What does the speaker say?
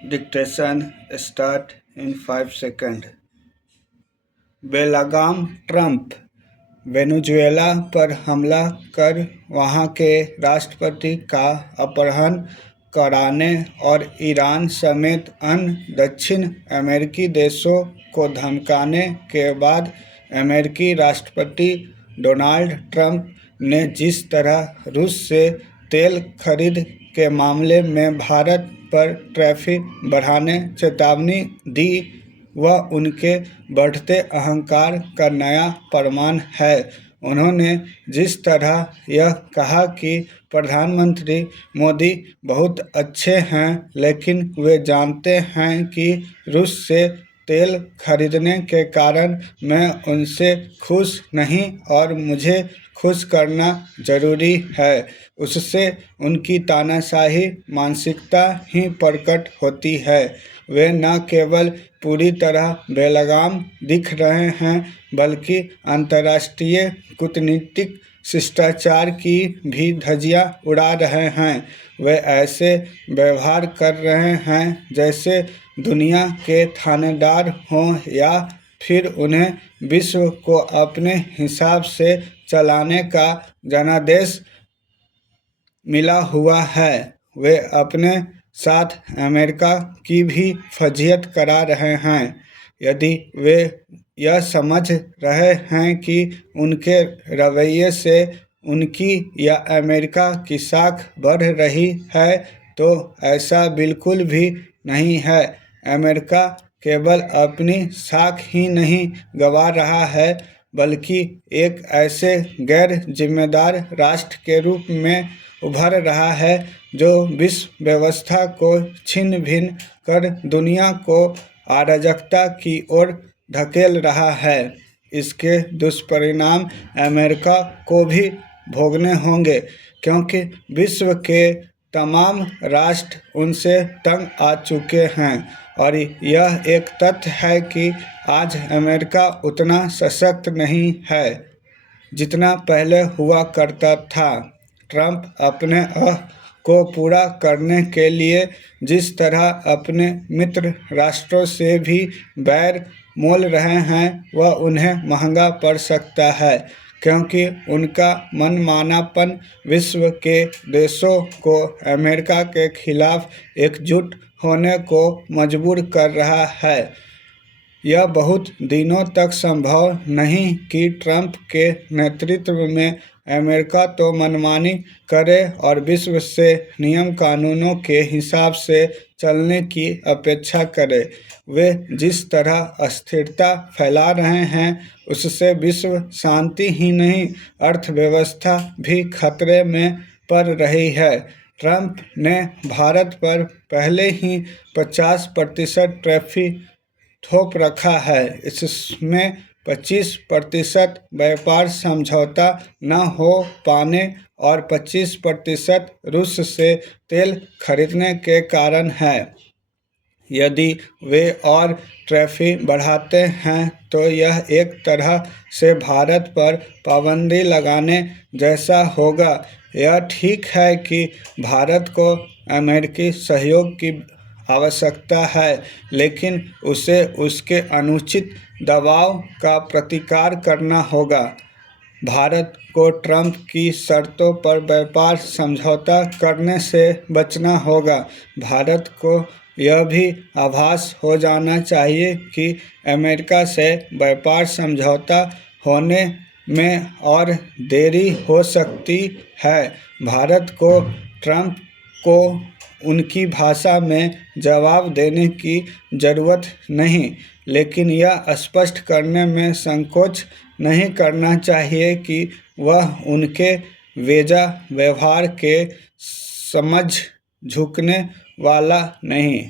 Dictation start in 5 second. Belgaum Trump Venezuela पर हमला कर वहां के राष्ट्रपति का अपहरण कराने और ईरान समेत अन्य दक्षिण अमेरिकी देशों को धमकाने के बाद अमेरिकी राष्ट्रपति डोनाल्ड ट्रंप ने जिस तरह रूस से तेल खरीद के मामले में भारत पर टैरिफ बढ़ाने चेतावनी दी, वह उनके बढ़ते अहंकार का नया प्रमाण है। उन्होंने जिस तरह यह कहा कि प्रधानमंत्री मोदी बहुत अच्छे हैं, लेकिन वे जानते हैं कि रूस से तेल खरीदने के कारण मैं उनसे खुश नहीं और मुझे खुश करना जरूरी है, उससे उनकी तानाशाही मानसिकता ही प्रकट होती है। वे न केवल पूरी तरह बेलगाम दिख रहे हैं, बल्कि अंतर्राष्ट्रीय कूटनीतिक शिष्टाचार की भी धज्जियां उड़ा रहे हैं। वे ऐसे व्यवहार कर रहे हैं जैसे दुनिया के थानेदार हों या फिर उन्हें विश्व को अपने हिसाब से चलाने का जनादेश मिला हुआ है। वे अपने साथ अमेरिका की भी फजीहत करा रहे हैं। यदि वे यह समझ रहे हैं कि उनके रवैये से उनकी या अमेरिका की साख बढ़ रही है, तो ऐसा बिल्कुल भी नहीं है। अमेरिका केवल अपनी साख ही नहीं गंवा रहा है, बल्कि एक ऐसे गैर जिम्मेदार राष्ट्र के रूप में उभर रहा है जो विश्व व्यवस्था को छिन्न भिन्न कर दुनिया को अराजकता की ओर धकेल रहा है। इसके दुष्परिणाम अमेरिका को भी भोगने होंगे, क्योंकि विश्व के तमाम राष्ट्र उनसे तंग आ चुके हैं और यह एक तथ्य है कि आज अमेरिका उतना सशक्त नहीं है जितना पहले हुआ करता था। ट्रंप अपने को पूरा करने के लिए जिस तरह अपने मित्र राष्ट्रों से भी बैर मोल रहे हैं, वह उन्हें महंगा पड़ सकता है, क्योंकि उनका मनमानापन विश्व के देशों को अमेरिका के खिलाफ एकजुट होने को मजबूर कर रहा है। यह बहुत दिनों तक संभव नहीं कि ट्रंप के नेतृत्व में अमेरिका तो मनमानी करे और विश्व से नियम कानूनों के हिसाब से चलने की अपेक्षा करे। वे जिस तरह अस्थिरता फैला रहे हैं, उससे विश्व शांति ही नहीं, अर्थव्यवस्था भी खतरे में पड़ रही है। ट्रंप ने भारत पर पहले ही 50% टैरिफ थोप रखा है। इसमें 25% व्यापार समझौता न हो पाने और 25% रूस से तेल खरीदने के कारण है। यदि वे और टैरिफ बढ़ाते हैं तो यह एक तरह से भारत पर पाबंदी लगाने जैसा होगा। यह ठीक है कि भारत को अमेरिकी सहयोग की आवश्यकता है, लेकिन उसे उसके अनुचित दबाव का प्रतिकार करना होगा। भारत को ट्रंप की शर्तों पर व्यापार समझौता करने से बचना होगा। भारत को यह भी आभास हो जाना चाहिए कि अमेरिका से व्यापार समझौता होने में और देरी हो सकती है। भारत को ट्रंप को उनकी भाषा में जवाब देने की ज़रूरत नहीं, लेकिन यह स्पष्ट करने में संकोच नहीं करना चाहिए कि वह उनके वेजा व्यवहार के समझ झुकने वाला नहीं।